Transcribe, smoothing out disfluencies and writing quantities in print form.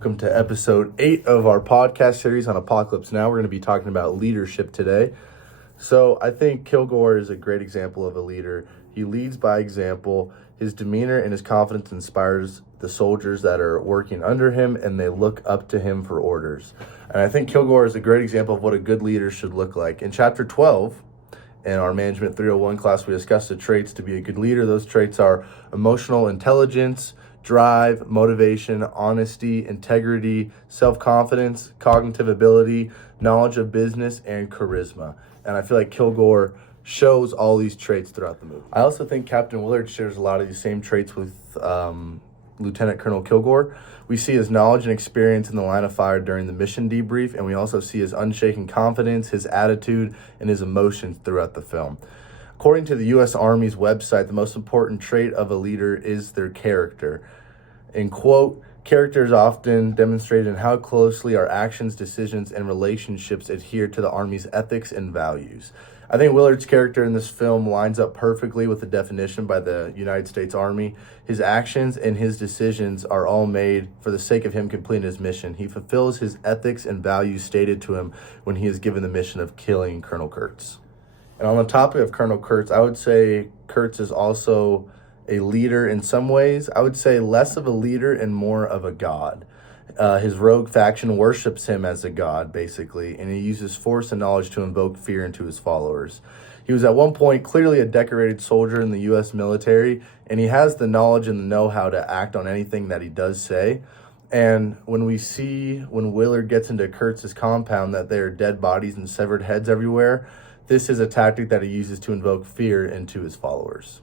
Welcome to episode 8 of our podcast series on Apocalypse Now. We're going to be talking about leadership today. So I think Kilgore is a great example of a leader. He leads by example. His demeanor and his confidence inspires the soldiers that are working under him, and they look up to him for orders. And I think Kilgore is a great example of what a good leader should look like. In chapter 12, in our Management 301 class, we discussed the traits to be a good leader. Those traits are emotional intelligence, drive, motivation, honesty, integrity, self-confidence, cognitive ability, knowledge of business, and charisma. And I feel like Kilgore shows all these traits throughout the movie. I also think Captain Willard shares a lot of these same traits with Lieutenant Colonel Kilgore. We see his knowledge and experience in the line of fire during the mission debrief, and we also see his unshaken confidence, his attitude, and his emotions throughout the film. According to the U.S. Army's website, the most important trait of a leader is their character. In quote, character is often demonstrated in how closely our actions, decisions, and relationships adhere to the Army's ethics and values. I think Willard's character in this film lines up perfectly with the definition by the United States Army. His actions and his decisions are all made for the sake of him completing his mission. He fulfills his ethics and values stated to him when he is given the mission of killing Colonel Kurtz. And on the topic of Colonel Kurtz, I would say Kurtz is also a leader in some ways. I would say less of a leader and more of a god. His rogue faction worships him as a god, basically, and he uses force and knowledge to invoke fear into his followers. He was at one point clearly a decorated soldier in the U.S. military, and he has the knowledge and the know-how to act on anything that he does say. And when Willard gets into Kurtz's compound that there are dead bodies and severed heads everywhere, this is a tactic that he uses to invoke fear into his followers.